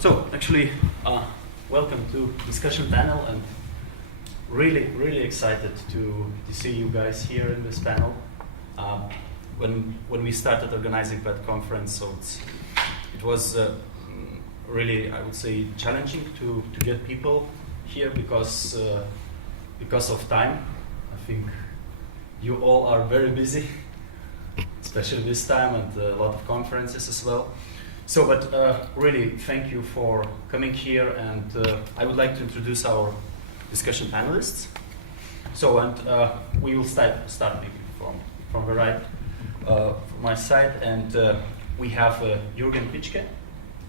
So actually, welcome to discussion panel, and really excited to see you guys here in this panel. When we started organizing that conference, so it was really, I would say, challenging to get people here because of time. I think you all are very busy, especially this time, and a lot of conferences as well. So, but really, thank you for coming here, and I would like to introduce our discussion panelists. So, and we will start maybe from the right, from my side, and we have Jürgen Pitschke,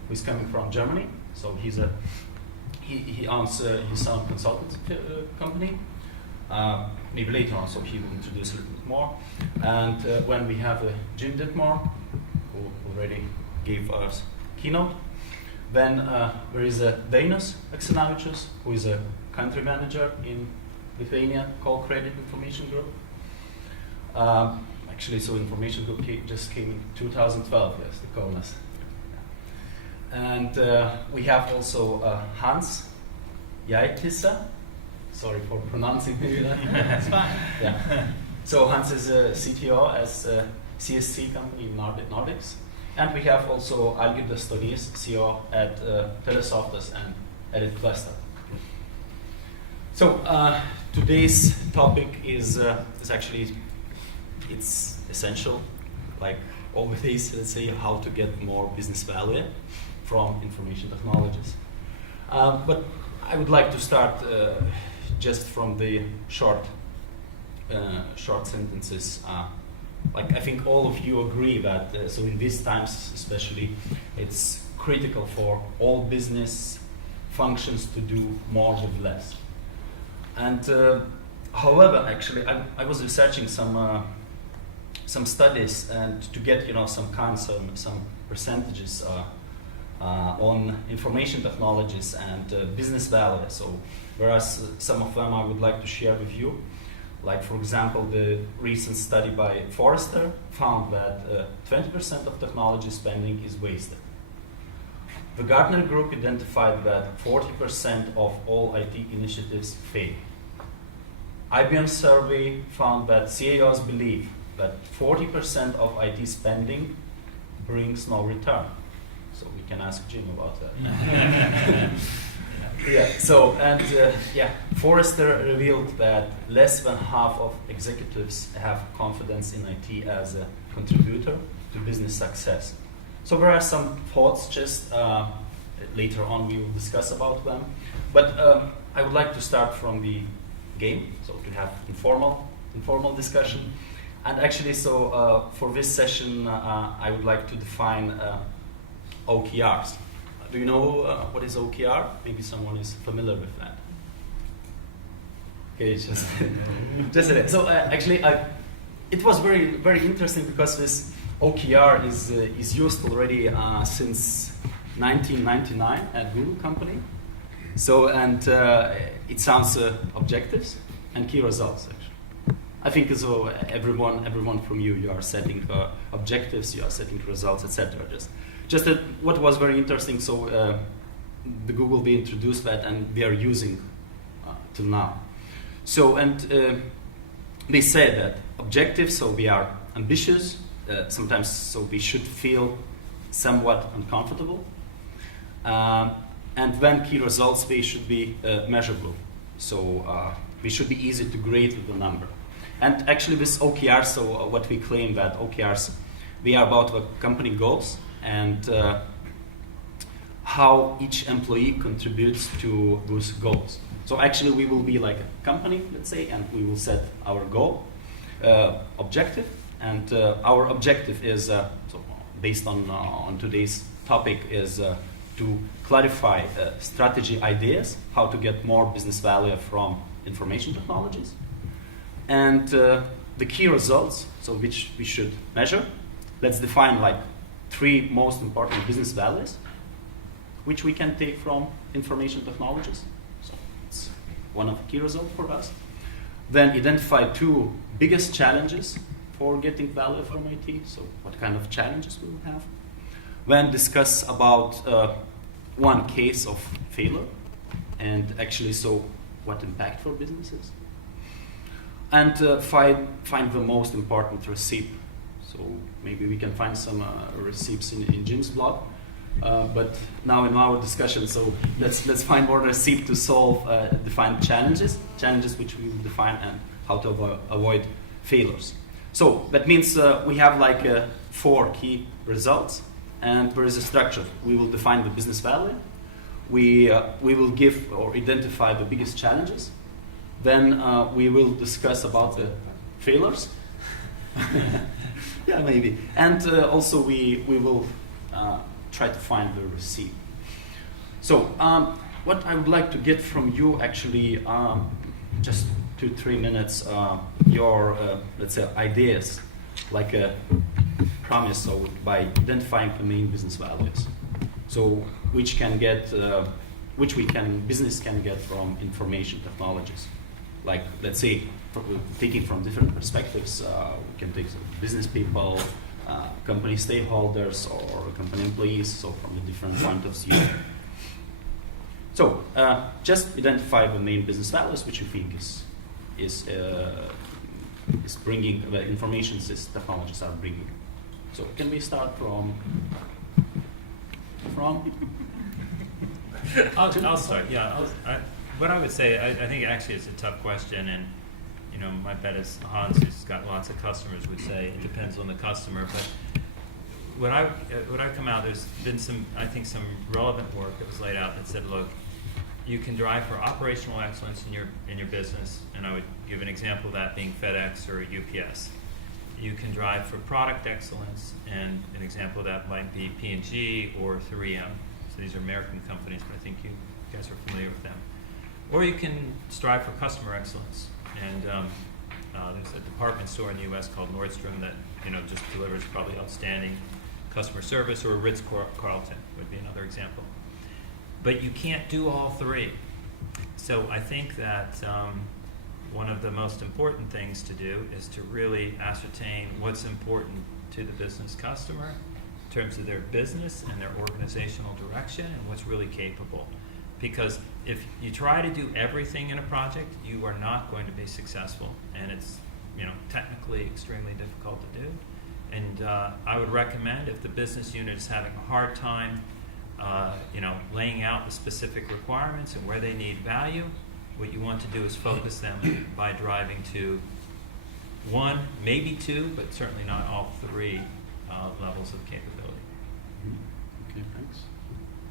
who is coming from Germany. So he owns his own consultant company. Maybe later on, so he will introduce a little bit more. And when we have Jim Ditmore, who already gave us keynote. Then there is Dainius Aksinavičius, who is a country manager in Lithuania, Callcredit information group. Actually, so information group just came in 2012, yes, the Kaunas. And we have also Hans Jayatissa. Sorry for pronouncing that. That's fine. Yeah. So Hans is a CTO as a CSC company in Nordics. And we have also Algirdas Stonys, CEO at Telesoftas and ELIT. So today's topic is actually, it's essential, like always, let's say, how to get more business value from information technologies. But I would like to start just from the short sentences. Like I think all of you agree that so in these times especially, it's critical for all business functions to do more with less. And however, actually, I was researching some studies and to get some percentages on information technologies and business value. So whereas some of them I would like to share with you. Like, for example, the recent study by Forrester found that 20% of technology spending is wasted. The Gartner Group identified that 40% of all IT initiatives fail. IBM's survey found that CIOs believe that 40% of IT spending brings no return. So we can ask Jim about that. Yeah. So Forrester revealed that less than half of executives have confidence in IT as a contributor to business success. So there are some thoughts. Just later on we will discuss about them. But I would like to start from the game, so to have informal discussion. And actually, so for this session, I would like to define OKRs. Do you know what is OKR? Maybe someone is familiar with that. Okay, just so actually, it was very interesting because this OKR is used already since 1999 at Google company. So and it sounds objectives and key results. Actually, I think so. Everyone from you are setting objectives, you are setting results, etc. Just that what was very interesting, so the Google, they introduced that and they are using till now. So, and they say that objectives, so we are ambitious, sometimes so we should feel somewhat uncomfortable. And then key results, they should be measurable. So we should be easy to grade with a number. And actually this OKR, so what we claim that OKRs, they are about the company goals and how each employee contributes to those goals. So actually we will be like a company, let's say, and we will set our goal, objective, and our objective is, so based on today's topic, is to clarify strategy ideas, how to get more business value from information technologies, and the key results, so which we should measure. Let's define like 3 most important business values, which we can take from information technologies. So it's one of the key results for us. Then identify 2 biggest challenges for getting value from IT. So what kind of challenges we will have. Then discuss about one case of failure, and actually, so what impact for businesses, and find the most important recipe. So maybe we can find some recipes in Jim's blog. But now in our discussion, so let's find more recipe to solve defined challenges which we will define, and how to avoid failures. So that means we have like 4 key results, and there is a structure. We will define the business value. We will give or identify the biggest challenges. Then we will discuss about the failures. Yeah, maybe. And also we will try to find the receipt. So what I would like to get from you actually, just 2-3 minutes, your, let's say, ideas, like a promise, so by identifying the main business values. So which business can get from information technologies. Like, let's say, taking from different perspectives, we can take business people, company stakeholders, or company employees, so from a different point of view. So just identify the main business values which you think is bringing the information technologies are bringing. So can we start from? I'll start. Yeah. What I would say, I think actually it's a tough question, and my bet is Hans, who's got lots of customers, would say it depends on the customer. But what I come out, there's been some relevant work that was laid out that said, look, you can drive for operational excellence in your business, and I would give an example of that being FedEx or UPS. You can drive for product excellence, and an example of that might be P&G or 3M. So these are American companies, but I think you guys are familiar with them. Or you can strive for customer excellence. And there's a department store in the U.S. called Nordstrom that just delivers probably outstanding customer service, or Ritz-Carlton would be another example. But you can't do all 3. So I think that one of the most important things to do is to really ascertain what's important to the business customer in terms of their business and their organizational direction, and what's really capable. Because if you try to do everything in a project, you are not going to be successful, and it's technically extremely difficult to do. And I would recommend, if the business unit is having a hard time laying out the specific requirements and where they need value, what you want to do is focus them by driving to 1, maybe 2, but certainly not all 3 levels of capability. Okay, thanks.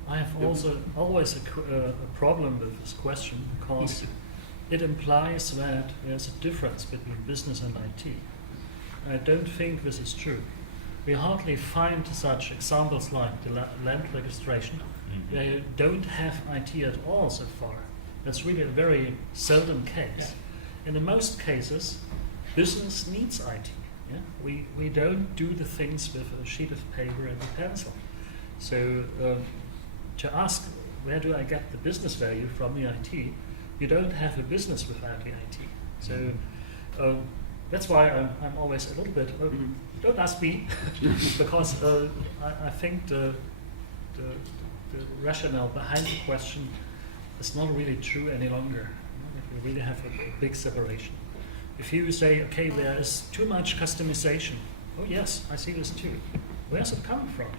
I have also always a problem with this question, because it implies that there's a difference between business and IT. I don't think this is true. We hardly find such examples like the land registration. Mm-hmm. They don't have IT at all so far. That's really a very seldom case. In most cases, business needs IT. Yeah? We don't do the things with a sheet of paper and a pencil. So to ask, where do I get the business value from the IT? You don't have a business without the IT. So that's why I'm always a little bit, don't ask me, because I think the rationale behind the question is not really true any longer. We really have a big separation. If you say, okay, there is too much customization, oh yes, I see this too. Where's it coming from?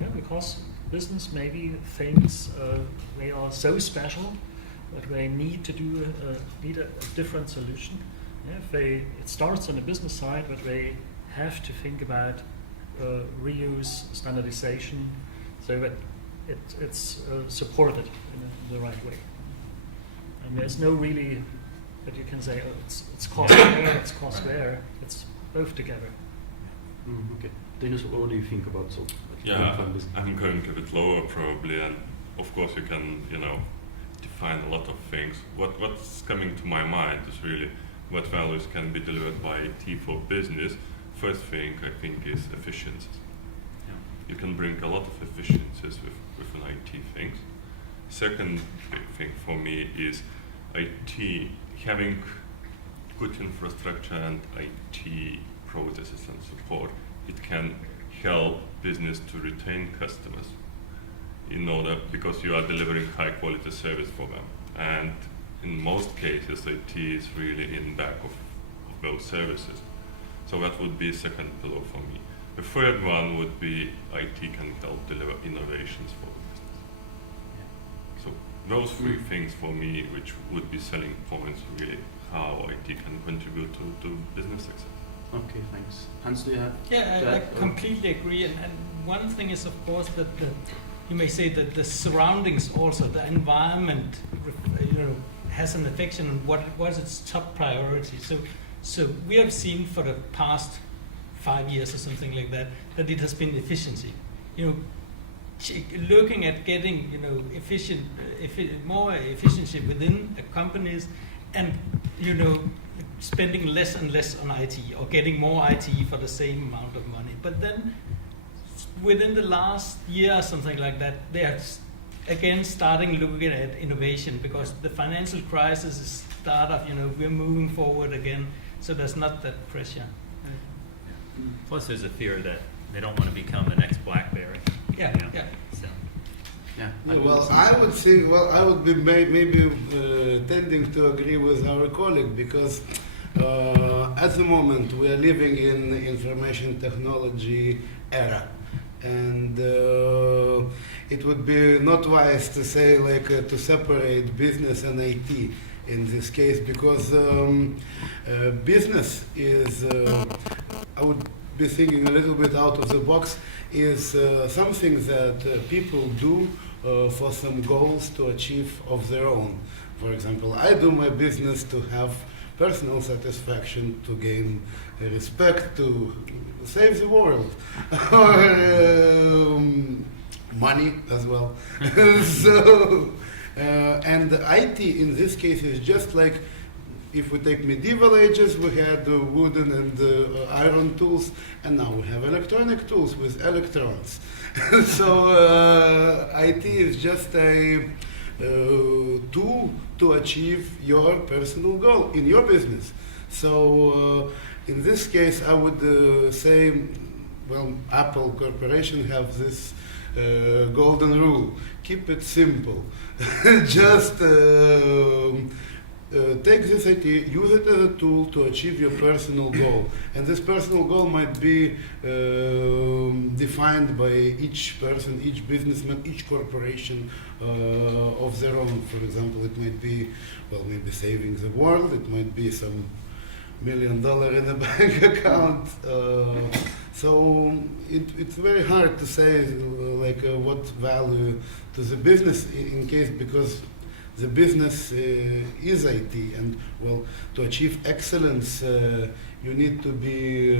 Yeah, because business maybe thinks they are so special that they need to do need a different solution. Yeah, it starts on the business side, but they have to think about reuse, standardization, so that it's supported in the right way. And there's no really that you can say, oh, it's cost there, it's cost there. It's both together. Okay. Dainius, what do you think about so? Yeah, I'm going a bit lower probably, and of course you can, define a lot of things. What's coming to my mind is really what values can be delivered by IT for business. First thing I think is efficiency. Yeah. You can bring a lot of efficiencies with an IT things. Second big thing for me is IT having good infrastructure and IT processes and support. It can help business to retain customers. in order, because you are delivering high quality service for them. And in most cases, IT is really in back of those services. So that would be a second pillar for me. The third one would be IT can help deliver innovations for the business. So those three things for me, which would be selling points, really how IT can contribute to business success. Okay, thanks. Hans, do you have? Yeah, that, I completely agree. And one thing is, of course, that you may say that the surroundings also, the environment, has an effect on what was its top priority. So we have seen for the past 5 years or something like that it has been efficiency. Looking at getting more efficiency within the companies, and spending less and less on IT, or getting more IT for the same amount of money. But then within the last year or something like that, they are again starting looking at innovation, because the financial crisis is start of, we're moving forward again, so there's not that pressure. Plus, there's a fear that they don't want to become the next BlackBerry. Yeah. So. Yeah. I would be maybe tending to agree with our colleague, because at the moment we are living in information technology era, and it would be not wise to say to separate business and IT in this case, because business is, I would be thinking a little bit out of the box, is something that people do for some goals to achieve of their own. For example, I do my business to have personal satisfaction, to gain respect, to save the world, or money as well. So, and IT in this case is just like, if we take medieval ages, we had wooden and iron tools, and now we have electronic tools with electrons. So IT is just a tool to achieve your personal goal in your business. So in this case, I would say, well, Apple Corporation have this golden rule: keep it simple. Just take this IT, use it as a tool to achieve your personal goal. And this personal goal might be defined by each person, each businessman, each corporation of their own. For example, it might be, well, maybe saving the world, it might be some $1 million in a bank account. So it's very hard to say what value to the business in case, because the business is IT, and well, to achieve excellence, you need to be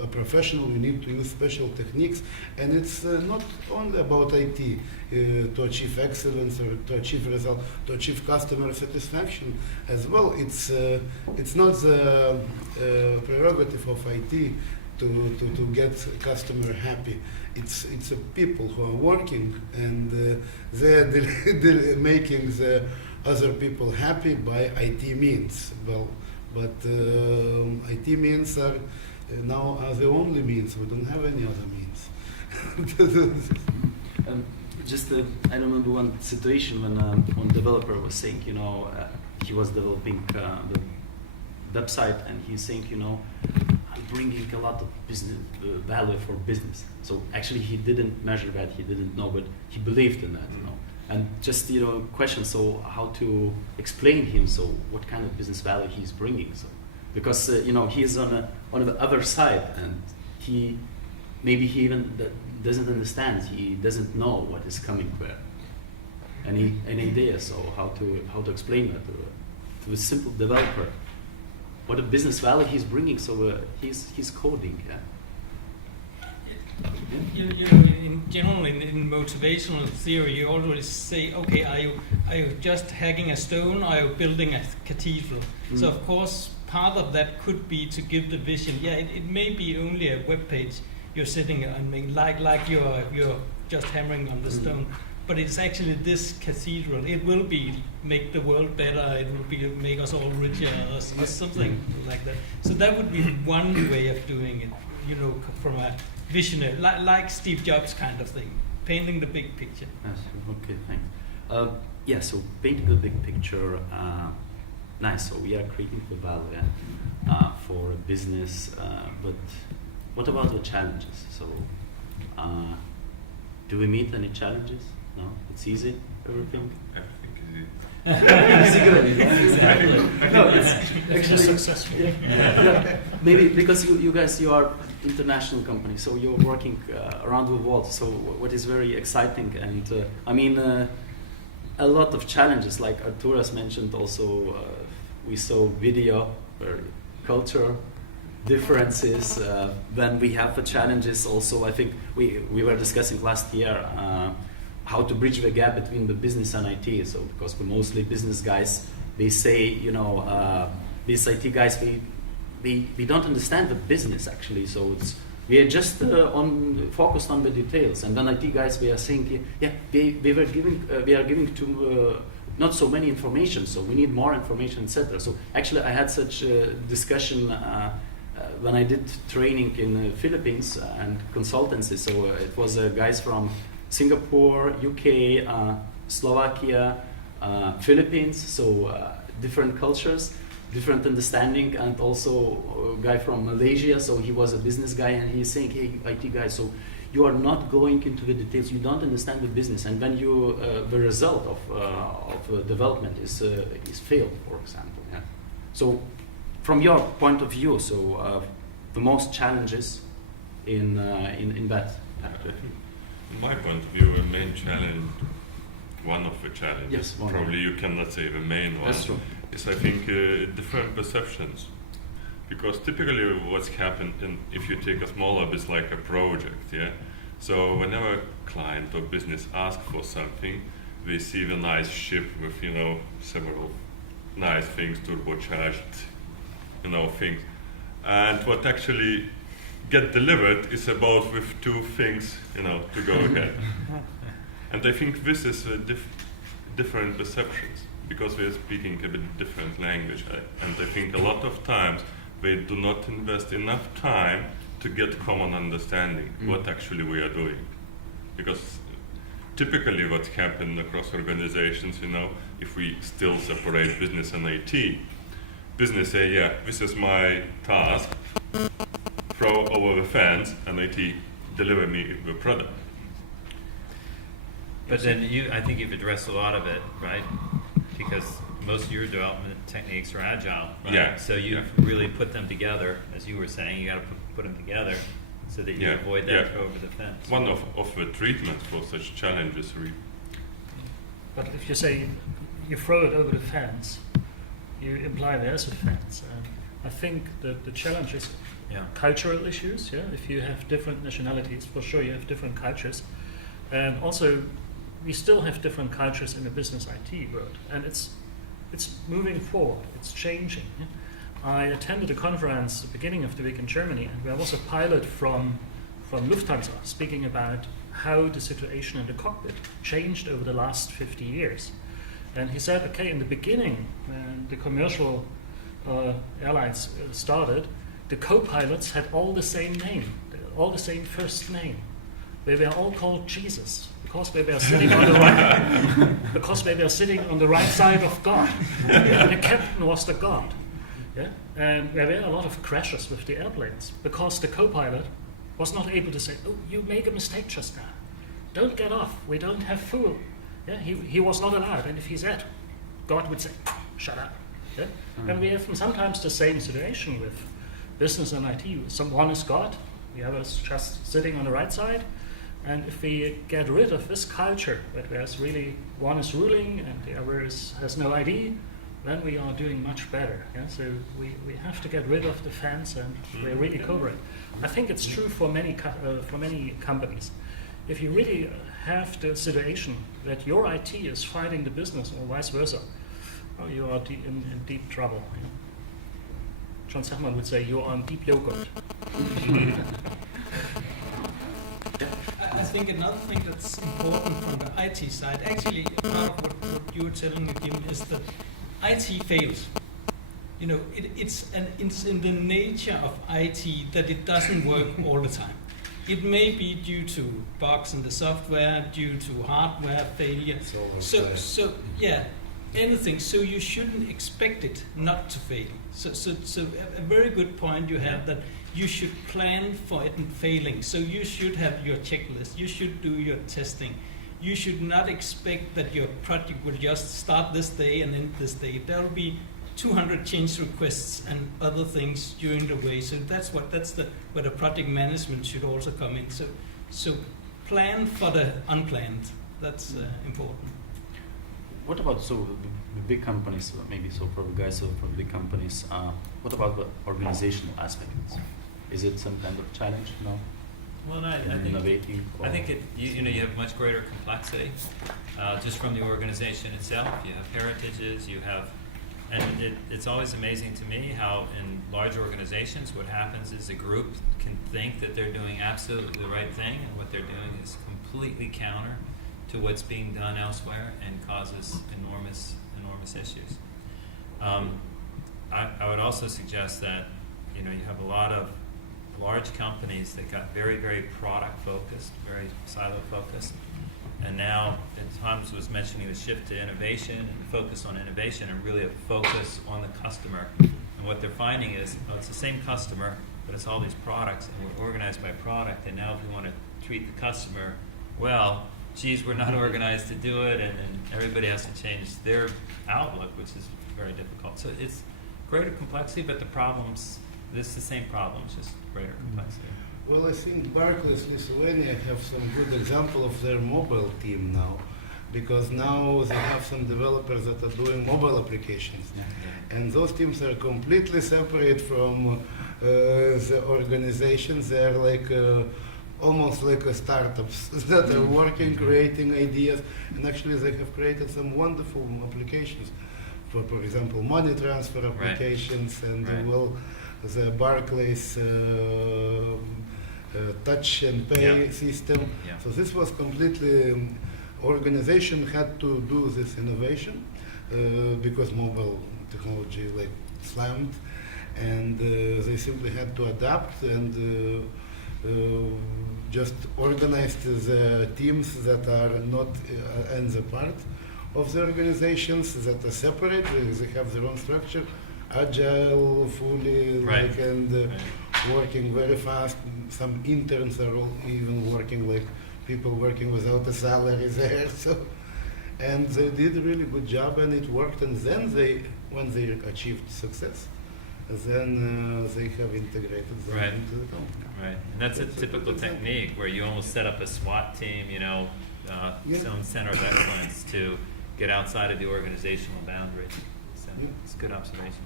a professional. You need to use special techniques, and it's not only about IT to achieve excellence or to achieve result, to achieve customer satisfaction as well. It's not the prerogative of IT to get customer happy. It's a people who are working, and they're making the other people happy by IT means. Well, but IT means are now are the only means. We don't have any other means. I remember one situation when one developer was saying, he was developing the website, and he's saying, I'm bringing a lot of business value for business. So actually, he didn't measure that, he didn't know, but he believed in that, And just question, so how to explain him? So what kind of business value he's bringing? So because he's on the other side, and he even doesn't understand. He doesn't know what is coming there. Any idea? So how to explain that to a simple developer? What a business value he's bringing, so he's coding. In general, in motivational theory, you always say, okay, are you just hacking a stone, or are you building a cathedral? So of course, part of that could be to give the vision. Yeah, it may be only a web page you're sitting on, like you're just hammering on the stone. But it's actually this cathedral. It will make the world better. It will make us all richer, or something like that. So that would be one way of doing it. From a visionary, like Steve Jobs kind of thing. painting the big picture. Yes, okay, thanks. Yeah, so painting the big picture, nice. So we are creating the value for a business, but what about the challenges? So do we meet any challenges? No, it's easy, everything? Everything is easy. Easy good, exactly. No, it's actually successful. Yeah. Maybe because you guys, you are international company, so you're working around the world. So what is very exciting, and I mean, a lot of challenges, like Arturas mentioned. Also, we saw video, culture differences. When we have the challenges, also I think we were discussing last year how to bridge the gap between the business and IT. So because the mostly business guys, they say, you know, these IT guys, we don't understand the business actually. So we are just focused on the details. And then IT guys, we are saying, yeah, we are giving to not so many information, so we need more information, etc. So actually, I had such a discussion when I did training in the Philippines and consultancy. So it was guys from Singapore, UK, Slovakia, Philippines. So different cultures, different understanding, and also a guy from Malaysia. So he was a business guy, and he's saying, "Hey, IT guys, so you are not going into the details. You don't understand the business, and when you the result of development is failed, for example." Yeah. So, from your point of view, so the most challenges in that factor. From my point of view, a main challenge, one of the challenges, Yes, probably you cannot say the main one, That's true. is I think different perceptions. Because typically what's happened if you take a smaller business like a project, yeah. So whenever a client or business asks for something, they see the nice ship with, you know, several nice things, turbocharged, you know, things. And what actually get delivered is about with two things, you know, to go ahead. And I think this is different perceptions, because we are speaking a bit different language. And I think a lot of times they do not invest enough time to get common understanding what actually we are doing. Because typically what's happened across organizations, you know, if we still separate business and IT, business say, yeah, this is my task, throw over the fence, and IT deliver me the product. But then I think you've addressed a lot of it, right? Because most of your development techniques are agile, right? Yeah. So you've really put them together, as you were saying. You got to put them together so that you avoid that over the fence. One of the treatments for such challenges. But if you say you throw it over the fence, you imply there's a fence. I think that the challenge is cultural issues. Yeah, if you have different nationalities, for sure you have different cultures, and also we still have different cultures in the business IT world, and it's moving forward. It's changing. Yeah? I attended a conference at the beginning of the week in Germany, and there was a pilot from Lufthansa speaking about how the situation in the cockpit changed over the last 50 years. And he said, okay, in the beginning, when the commercial airlines started, the co-pilots had all the same name, all the same first name. They were all called Jesus because they were sitting on the right side of God. And the captain was the God. Yeah? And there were a lot of crashes with the airplanes because the co-pilot was not able to say, "Oh, you make a mistake just now. Don't get off. We don't have fuel." Yeah? He was not allowed. And if he said, God would say, "Shut up." Yeah? And we have sometimes the same situation with business and IT. One is God, the other is just sitting on the right side. And if we get rid of this culture, that there's really one is ruling and the other has no ID, then we are doing much better. Yeah? So we have to get rid of the fence and we really cover it. I think it's true for many companies. If you really have the situation that your IT is fighting the business or vice versa, you are in deep trouble. Yeah? John Sachman would say you are in deep yogurt. I think another thing that's important from the IT side, actually part of what you were telling me, Kim, is that IT fails. You know, it's in the nature of IT that it doesn't work all the time. It may be due to bugs in the software, due to hardware failure. So yeah, anything. So you shouldn't expect it not to fail. So a very good point you have, that you should plan for it failing. So you should have your checklist. You should do your testing. You should not expect that your project will just start this day and end this day. There will be 200 change requests and other things during the way. So where the project management should also come in. So plan for the unplanned. That's important. What about the big companies? Maybe so for the guys from big companies. What about the organizational aspects? Is it some kind of challenge now? Well, Innovating. I think you have much greater complexity just from the organization itself. You have heritages, you have, and it's always amazing to me how in large organizations what happens is a group can think that they're doing absolutely the right thing, and what they're doing is completely counter to what's being done elsewhere and causes enormous issues. I would also suggest that you have a lot of large companies that got very, very product focused, very silo focused, and now, and Hans was mentioning the shift to innovation and the focus on innovation and really a focus on the customer. And what they're finding is, it's the same customer, but it's all these products, and we're organized by product. And now, if we want to treat the customer well, geez, we're not organized to do it, and everybody has to change their outlook, which is very difficult. So it's greater complexity, but the problems. This is the same problems, just greater complexity. Well, I think Barclays Lithuania have some good example of their mobile team now, because now they have some developers that are doing mobile applications, and those teams are completely separate from the organizations. They are like almost like startups that are working, creating ideas, and actually they have created some wonderful applications for example, money transfer applications, and the Barclays touch and pay system. So this was completely, organization had to do this innovation because mobile technology slammed, and they simply had to adapt and just organize the teams that are not in the part of the organizations that are separate. They have their own structure, agile, fully, and working very fast. Some interns are even working like people working without a salary there. So, and they did a really good job, and it worked. And then when they achieved success, then they have integrated them into the company. Right, and that's a typical technique where you almost set up a SWAT team, some center of excellence to get outside of the organizational boundaries. So it's a good observation.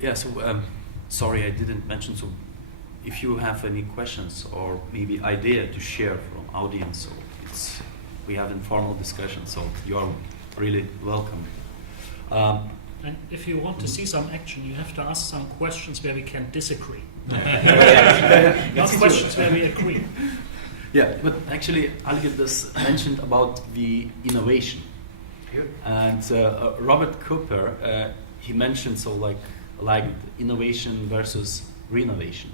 Yeah, so sorry I didn't mention, so if you have any questions or maybe idea to share from audience, so we have informal discussion, so you are really welcome. And if you want to see some action, you have to ask some questions where we can disagree. Not questions where we agree. Yeah, but actually Algirdas mentioned about the innovation. And Robert Cooper, he mentioned like innovation versus renovation.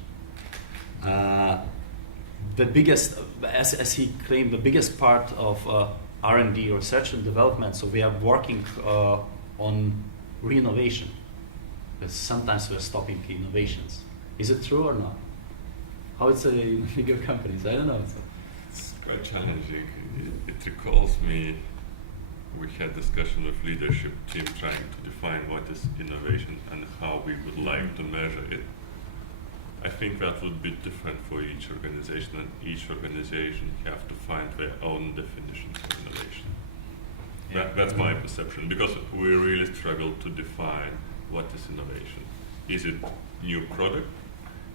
The biggest, as he claimed, the biggest part of R&D, research and development, so we are working on renovation, because sometimes we're stopping innovations. Is it true or not? How it's in bigger companies? I don't know. It's quite challenging. It recalls me, we had discussion with leadership team trying to define what is innovation and how we would like to measure it. I think that would be different for each organization, and each organization have to find their own definition of innovation. That's my perception, because we really struggle to define what is innovation. Is it new product?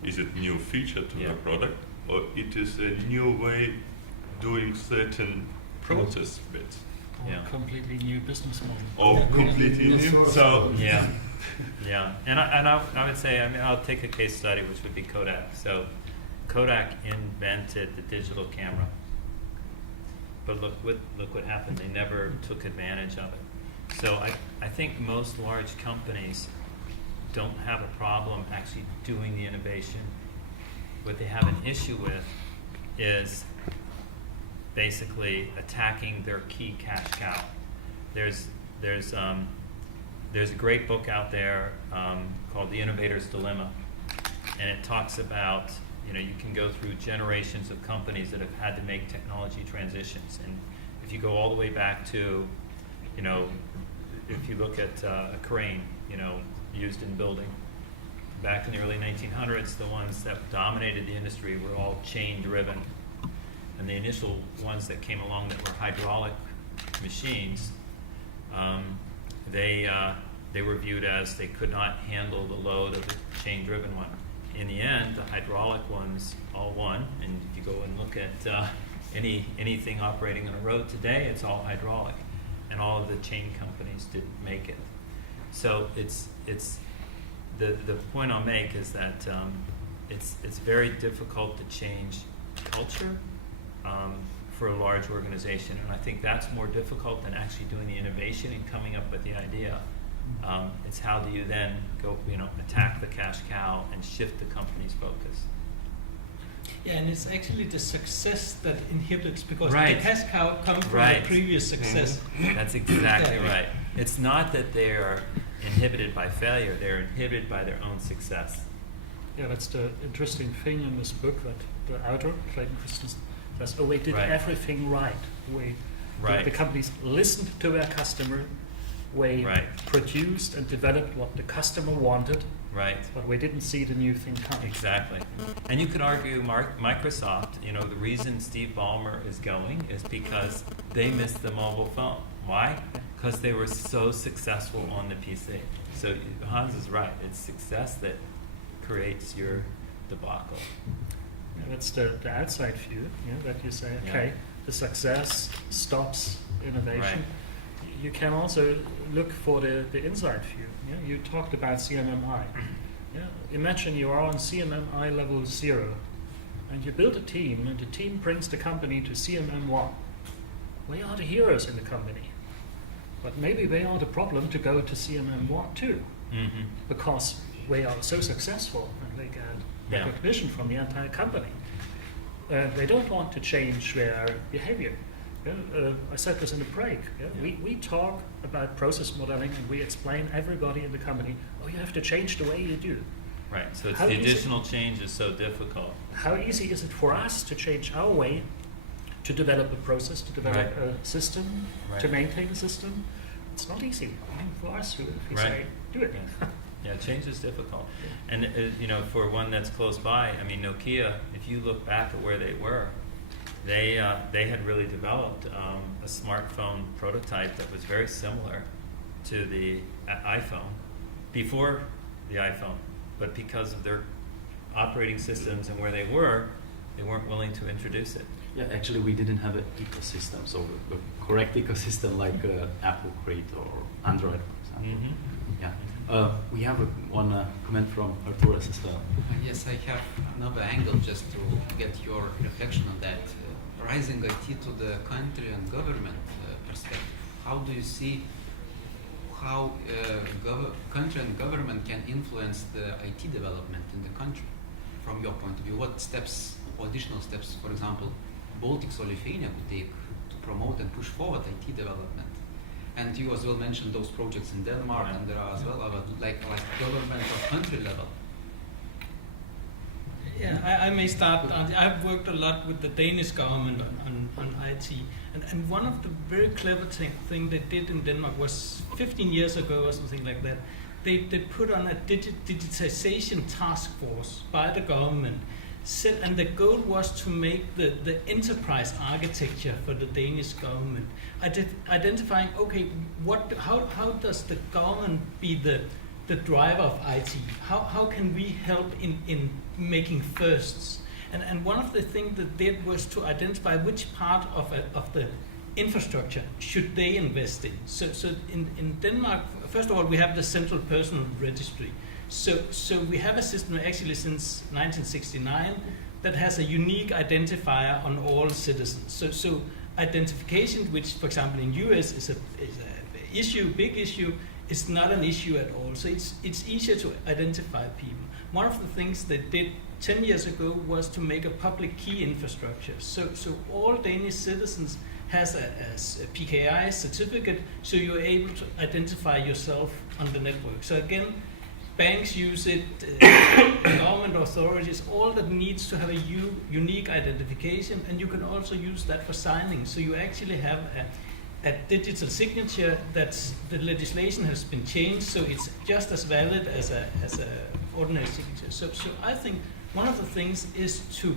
Is it new feature to the product? Or it is a new way doing certain process bits? Or completely new business model. Or completely new. So And I would say, I'll take a case study, which would be Kodak. So Kodak invented the digital camera. But look what happened. They never took advantage of it. So I think most large companies don't have a problem actually doing the innovation. What they have an issue with is basically attacking their key cash cow. There's a great book out there called The Innovator's Dilemma, and it talks about, you can go through generations of companies that have had to make technology transitions, and if you go all the way back to, if you look at a crane, used in building, back in the early 1900s, the ones that dominated the industry were all chain-driven, and the initial ones that came along that were hydraulic machines, they were viewed as they could not handle the load of the chain-driven one. In the end, the hydraulic ones all won, and if you go and look at anything operating on a road today, it's all hydraulic, and all of the chain companies didn't make it. So it's the point I'll make is that it's very difficult to change culture for a large organization, and I think that's more difficult than actually doing the innovation and coming up with the idea. It's how do you then go, attack the cash cow and shift the company's focus. Yeah, and it's actually the success that inhibits, because Right. the cash cow comes from Right. the previous success. That's exactly Yeah. right. It's not that they are inhibited by failure, they're inhibited by their own success. Yeah, that's the interesting thing in this book that the author, Clayton Christensen, says, we did Right. everything right. Right. The companies listened to their customer, we Right. produced and developed what the customer wanted, Right. but we didn't see the new thing coming. Exactly. And you could argue Microsoft, the reason Steve Ballmer is going is because they missed the mobile phone. Why? Because they were so successful on the PC. So Hans is right. It's success that creates your debacle. Yeah, that's the outside view, that you say, Yeah. okay, the success stops innovation. Right. You can also look for the inside view. You talked about CMMI. Imagine you are on CMMI level 0, and you build a team, and the team brings the company to CMM1. We are the heroes in the company, but maybe they are the problem to go to CMM1 too, Mm-hmm. because we are so successful and they get Yeah. recognition from the entire company. They don't want to change their behavior. I said this in the break. We talk about process modeling, and we explain everybody in the company, you have to change the way you do. Right. So it's How the easy- additional change is so difficult. How easy is it for us to change our way to develop a process, to develop Right. a system, Right. to maintain a system? It's not easy. For us, if we Right. say, do it. Yeah, change is difficult. And, for one that's close by, Nokia, if you look back at where they were, they had really developed a smartphone prototype that was very similar to the iPhone before the iPhone. But because of their operating systems and where they weren't willing to introduce it. Yeah, actually, we didn't have an ecosystem, so the correct ecosystem like Apple Crate or Android, for example. Mm-hmm. Yeah. We have one comment from Arturas as well. Yes, I have another angle just to get your reflection on that. Rising IT to the country and government perspective. How do you see how country and government can influence the IT development in the country from your point of view? What steps or additional steps, for example, Baltics or Lithuania could take to promote and push forward IT development? And you as well mentioned those projects in Denmark, and there are as well other like government or country level. Yeah, I may start. I've worked a lot with the Danish government on IT, and one of the very clever thing they did in Denmark was 15 years ago or something like that. They put on a digitization task force by the government, and the goal was to make the enterprise architecture for the Danish government, identifying how does the government be the driver of IT? How can we help in making firsts? And one of the things that they did was to identify which part of the infrastructure should they invest in. So in Denmark, first of all, we have the central personal registry. So we have a system actually since 1969 that has a unique identifier on all citizens. So identification, which for example in US is a big issue is not an issue at all. So it's easier to identify people. One of the things they did 10 years ago was to make a public key infrastructure. So all Danish citizens has a PKI certificate, so you're able to identify yourself on the network. So again, banks use it, government authorities, all that needs to have a unique identification, and you can also use that for signing. So you actually have a digital signature that's the legislation has been changed, so it's just as valid as a ordinary signature. So I think one of the things is to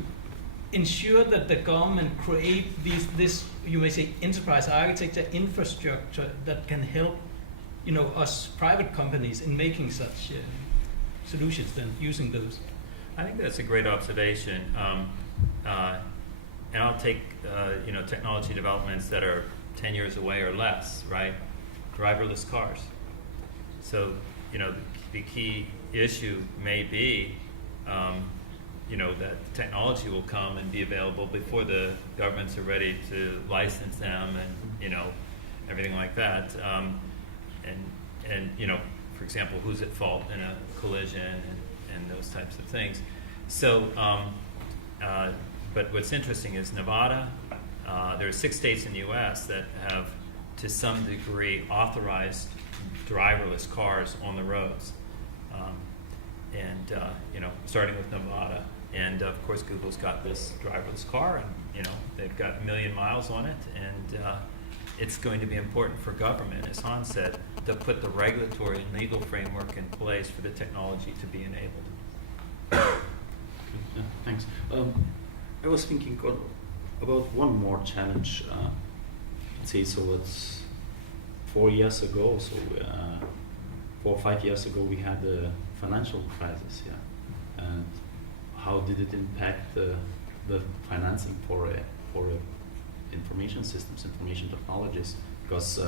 ensure that the government create this, you may say, enterprise architecture infrastructure that can help, us private companies in making such solutions, then using those. I think that's a great observation, and I'll take technology developments that are 10 years away or less, right? Driverless cars. So the key issue may be that technology will come and be available before the governments are ready to license them and everything like that. And for example, who's at fault in a collision and those types of things. So, but what's interesting is Nevada, there are 6 states in the U.S. that have, to some degree, authorized driverless cars on the roads. Starting with Nevada. And of course, Google's got this driverless car, and they've got 1 million miles on it, and it's going to be important for government, as Hans said, to put the regulatory and legal framework in place for the technology to be enabled. Yeah, thanks. I was thinking about one more challenge. Let's say, so it's 4 years ago, 4 or 5 years ago, we had a financial crisis, and how did it impact the financing for information systems, information technologies? Because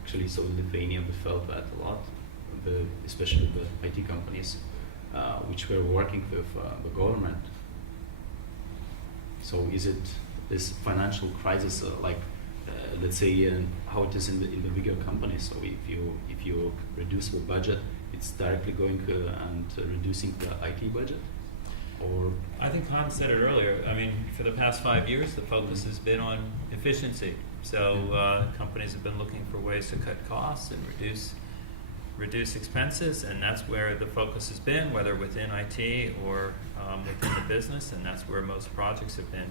actually, so in Lithuania, we felt that a lot, especially the IT companies, which were working with the government. So is it this financial crisis let's say how it is in the bigger companies? So if you reduce the budget, it's directly going and reducing the IT budget? Or I think Hans said it earlier. I mean, for the past 5 years, the focus has been on efficiency. So companies have been looking for ways to cut costs and reduce expenses, and that's where the focus has been, whether within IT or within the business, and that's where most projects have been.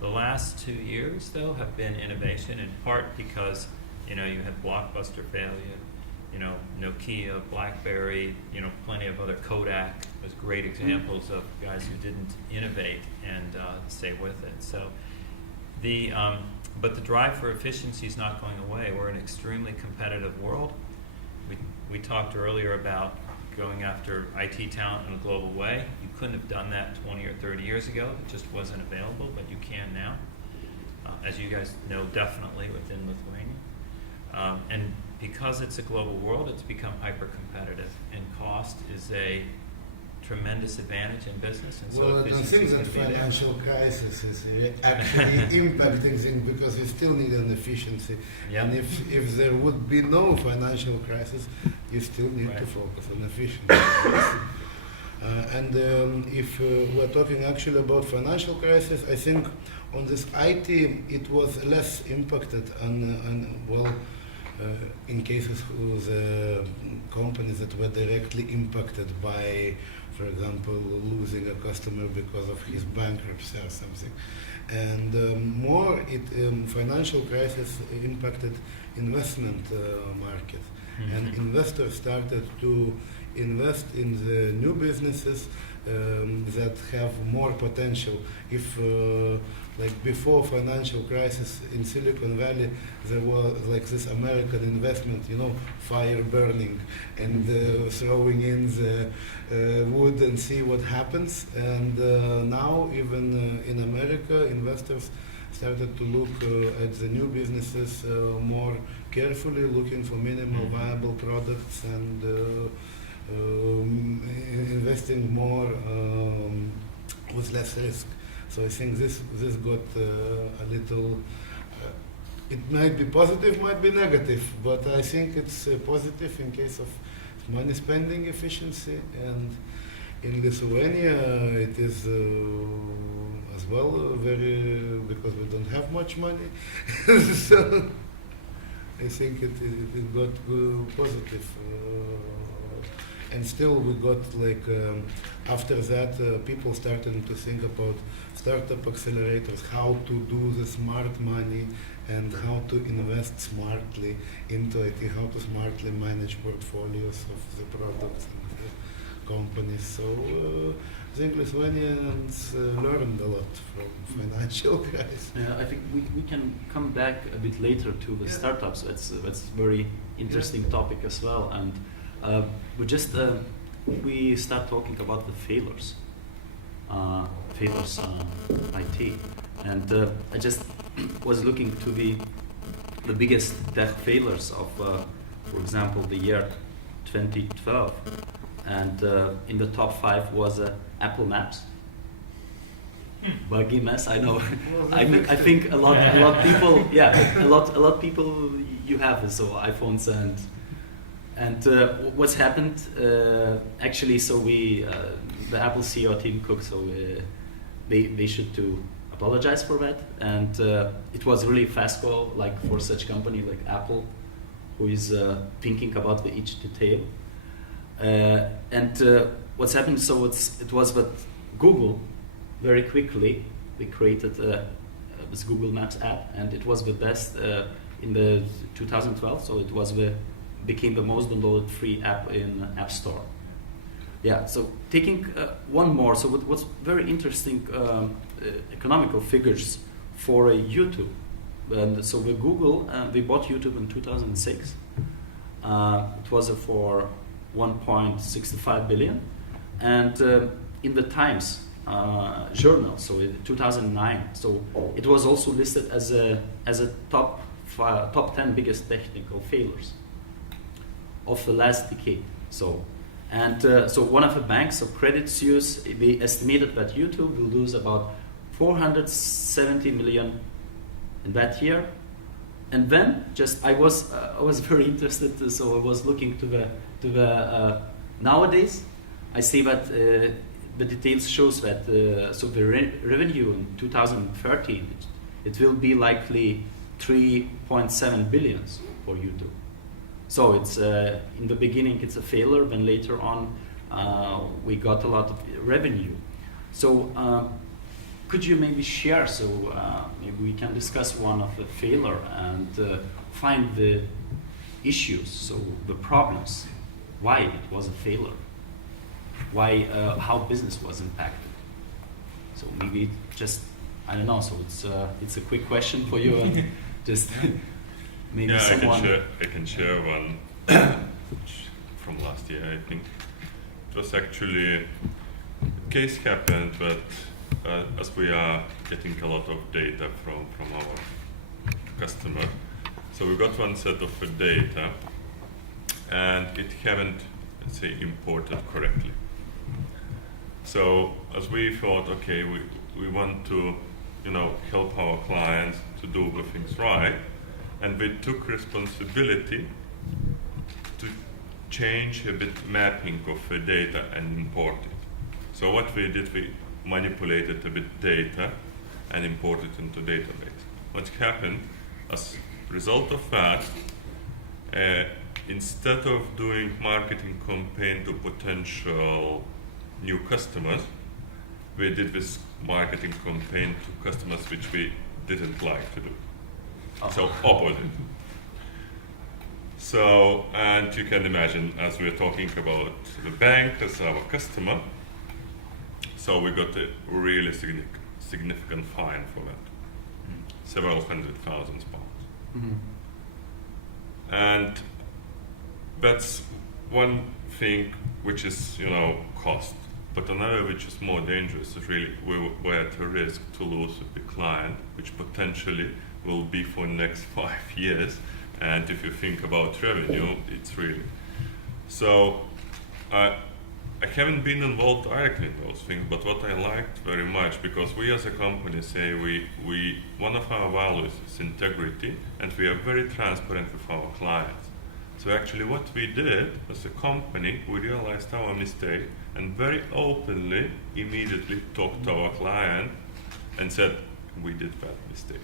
The last 2 years, though, have been innovation, in part because you had Blockbuster failure, Nokia, BlackBerry, plenty of other, Kodak was great examples of guys who didn't innovate and stay with it. So but the drive for efficiency is not going away. We're in an extremely competitive world. We talked earlier about going after IT talent in a global way. You couldn't have done that 20 or 30 years ago. It just wasn't available, but you can now. As you guys know, definitely within Lithuania. And because it's a global world, it's become hyper-competitive, and cost is a tremendous advantage in business. And so well, I don't think that financial crisis is actually impacting things, because we still need an efficiency. Yep. And if there would be no financial crisis, you still need to focus on efficiency. If we're talking actually about financial crisis, I think on this IT, it was less impacted in cases with companies that were directly impacted by, for example, losing a customer because of his bankruptcy or something. And financial crisis impacted investment market. Mm-hmm. And investors started to invest in the new businesses that have more potential. If like before financial crisis in Silicon Valley, there was like this American investment, fire burning and throwing in the wood and see what happens. And now even in America, investors started to look at the new businesses more carefully, looking for minimal viable products and investing more with less risk. So I think this got a little it might be positive, might be negative, but I think it's positive in case of money spending efficiency, and in Lithuania it is as well very, because we don't have much money. So I think it got positive. And still we got like, after that people started to think about startup accelerators, how to do the smart money and how to invest smartly into it, how to smartly manage portfolios of the products and the companies. So I think Lithuanians learned a lot from financial crisis. Yeah, I think we can come back a bit later to the startups. That's very interesting topic as well. And we start talking about the failures IT, and I just was looking to the biggest tech failures of, for example, the year 2012, and in the top 5 was Apple Maps. Buggy mess, I know. I think a lot people, a lot people you have so iPhones and what's happened actually. So we the Apple CEO Tim Cook, so they should to apologize for that, and it was really fast call, like for such company like Apple, who is thinking about each detail. And what's happened? So it was that Google very quickly they created this Google Maps app, and it was the best in the 2012. So it was became the most downloaded free app in App Store. Yeah. So taking one more. So what's very interesting economical figures for YouTube. And so with Google, they bought YouTube in 2006. It was for 1.65 billion, and in the Times journal, so in 2009, so it was also listed as a top 10 biggest technical failures of the last decade. So, and so one of the banks, so Credit Suisse, they estimated that YouTube will lose about 470 million in that year. And then just I was very interested, so I was looking to the nowadays. I see that the details shows that so the revenue in 2013 it will be likely 3.7 billions for YouTube. So it's in the beginning it's a failure, then later on we got a lot of revenue. So could you maybe share, so maybe we can discuss one of the failure and find the issues, so the problems, why it was a failure, why how business was impacted. So maybe just I don't know. So it's a quick question for you, and just maybe someone. I can share one from last year. I think it was actually a case happened, but as we are getting a lot of data from our customer, so we got one set of data, and it haven't, let's say, imported correctly. So as we thought, okay, we want to, help our clients to do the things right, and we took responsibility to change a bit mapping of the data and import it. So what we did, we manipulated a bit data and imported into database. What happened as a result of that, instead of doing marketing campaign to potential new customers, we did this marketing campaign to customers which we didn't like to do. So opposite. So, and you can imagine, as we're talking about the bank as our customer, so we got a really significant fine for that, several $100,000. Mm-hmm. And that's one thing which is, cost. But another which is more dangerous is really we're at a risk to lose a client, which potentially will be for next 5 years. And if you think about revenue, it's really. So I haven't been involved directly in those things, but what I liked very much, because we as a company say one of our values is integrity, and we are very transparent with our clients. So actually what we did as a company, we realized our mistake and very openly, immediately talked to our client and said, we did that mistake.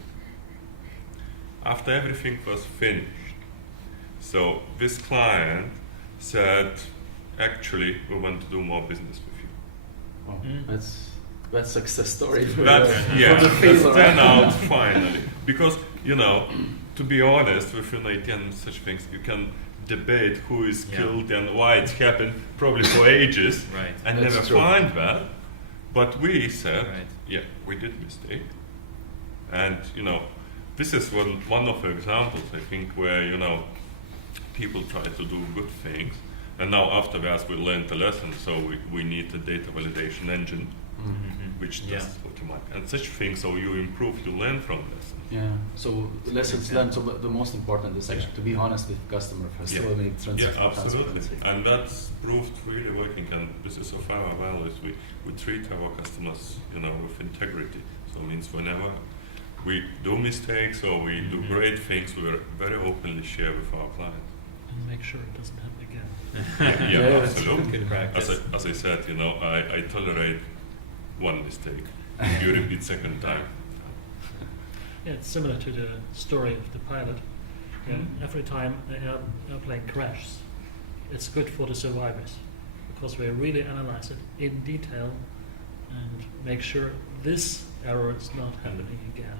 After everything was finished, so this client said, actually, we want to do more business with you. Wow. That's success story. That's turned out finally. Because, to be honest, with IT and such things, you can debate who is killed and why it happened, probably for ages, Right. and That's never true. find that. But we said, Right. yeah, we did mistake. And, this is one of the examples, I think, where, people try to do good things. And now after that, we learned a lesson, so we need a data validation engine, which does automatic. And such things, so you improve, you learn from lessons. Yeah. So lessons learned. So the most important is actually to be honest with customer first. Yeah. So make Yeah, absolutely. transparency. And that's proved really working. And this is of our values. We treat our customers, with integrity. So it means whenever we do mistakes or we do great things, we very openly share with our clients. And make sure it doesn't happen again. Yeah, Yeah, absolutely. Good practice. As I said, I tolerate one mistake. You repeat second time. Yeah, it's similar to the story of the pilot. Yeah, every time the airplane crashes, it's good for the survivors because we really analyze it in detail and make sure this error is not happening again.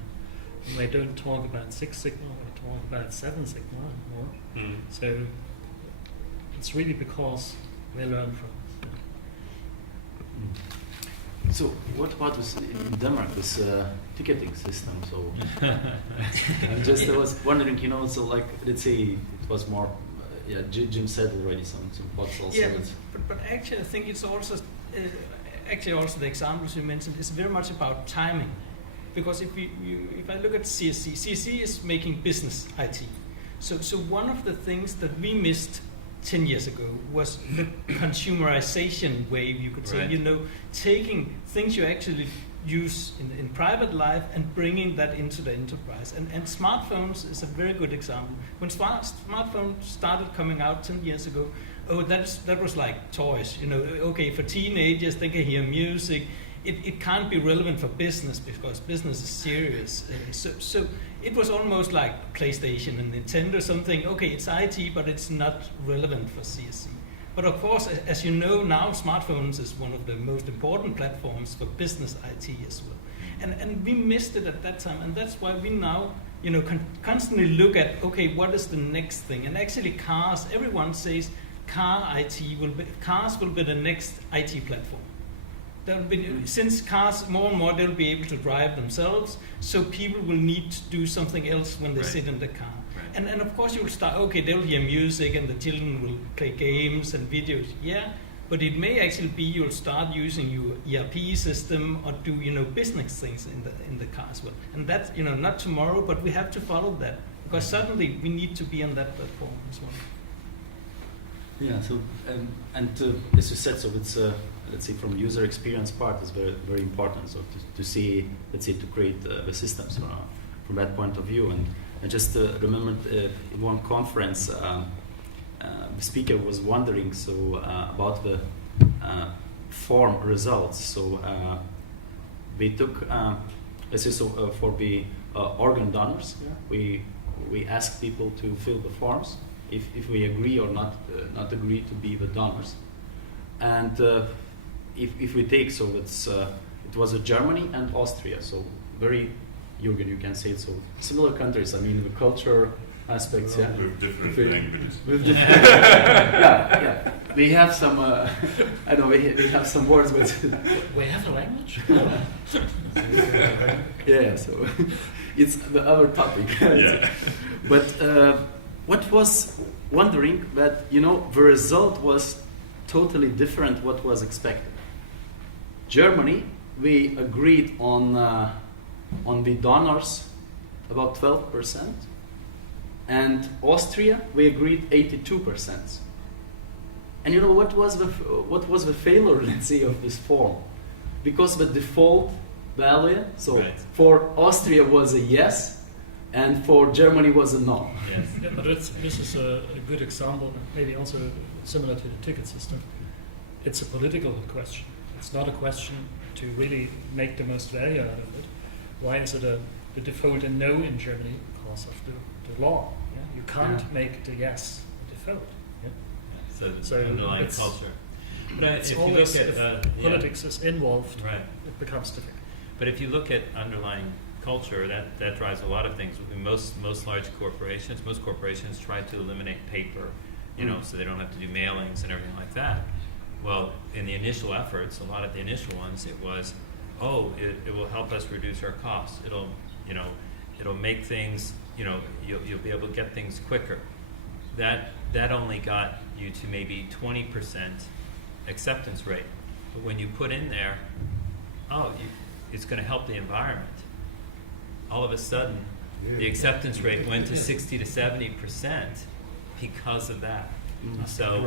And we don't talk about Six Sigma, we talk about Seven Sigma more. So it's really because we learn from it. So what about this in Denmark, this ticketing system? So I was wondering, so like, let's say it was more, Jim said already some thoughts also. Yeah, but actually I think it's also, also the examples you mentioned is very much about timing. Because if I look at CSC is making business IT. So one of the things that we missed 10 years ago was the consumerization wave, you could say, Right. taking things you actually use in private life and bringing that into the enterprise. And smartphones is a very good example. When smartphones started coming out 10 years ago, that was like toys. Okay, for teenagers, they can hear music. It can't be relevant for business because business is serious. So it was almost like PlayStation and Nintendo, something, okay, it's IT, but it's not relevant for CSC. But of course, as you know now, smartphones is one of the most important platforms for business IT as well. And we missed it at that time, and that's why we now constantly look at, okay, what is the next thing? And actually cars, everyone says cars will be the next IT platform. Since cars more and more, they'll be able to drive themselves, so people will need to do something else when they sit in the car. Right. And of course you'll start, okay, they'll hear music and the children will play games and videos, but it may actually be you'll start using your ERP system or do, business things in the car as well. And that's, not tomorrow, but we have to follow that, because suddenly we need to be on that platform as well. Yeah, so, and as you said, so it's, let's say from user experience part is very, very important. So to see, let's say, to create the systems from that point of view. And I just remembered in one conference, the speaker was wondering about the form results. So we took, let's say, for the organ donors, we asked people to fill the forms if we agree or not agree to be the donors. And if we take, so it was Germany and Austria, so very, Jürgen, you can say it, so similar countries, I mean the culture aspects, With different languages. yeah. We have some, I know we have some words, but We have a language? yeah, so it's the other topic. Yeah. But what was wondering that, the result was totally different what was expected. Germany, we agreed on the donors about 12%, and Austria, we agreed 82%. And you know what was the failure, let's say, of this form? Because the default value, so Right. for Austria was a yes, and for Germany was a no. Yes. Yeah, but this is a good example, maybe also similar to the ticket system. It's a political question. It's not a question to really make the most value out of it. Why is it a default and no in Germany? Because of the law. Yeah? You can't make the yes a default. Yeah? So the So underlying it's- culture. But It's if you always, look at if politics is involved, right. it becomes difficult. But if you look at underlying culture, that drives a lot of things. I mean, most large corporations, most corporations try to eliminate paper, so they don't have to do mailings and everything like that. Well, in the initial efforts, a lot of the initial ones, it was, it will help us reduce our costs. It'll make things, you'll be able to get things quicker. That only got you to maybe 20% acceptance rate. But when you put in there, it's going to help the environment, all of a sudden, the acceptance rate went to 60 to 70% because of that. So,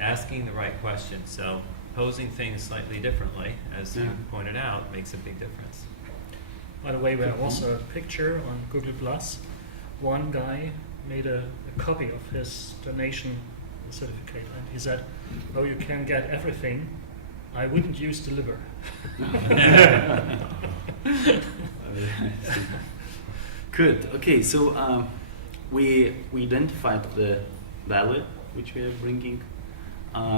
asking the right question. So, posing things slightly differently, as you pointed out, makes a big difference. By the way, there was a picture on Google Plus. One guy made a copy of his donation certificate, and he said, "Oh, you can get everything. I wouldn't use the liver." Good. Okay, so we identified the value which we are bringing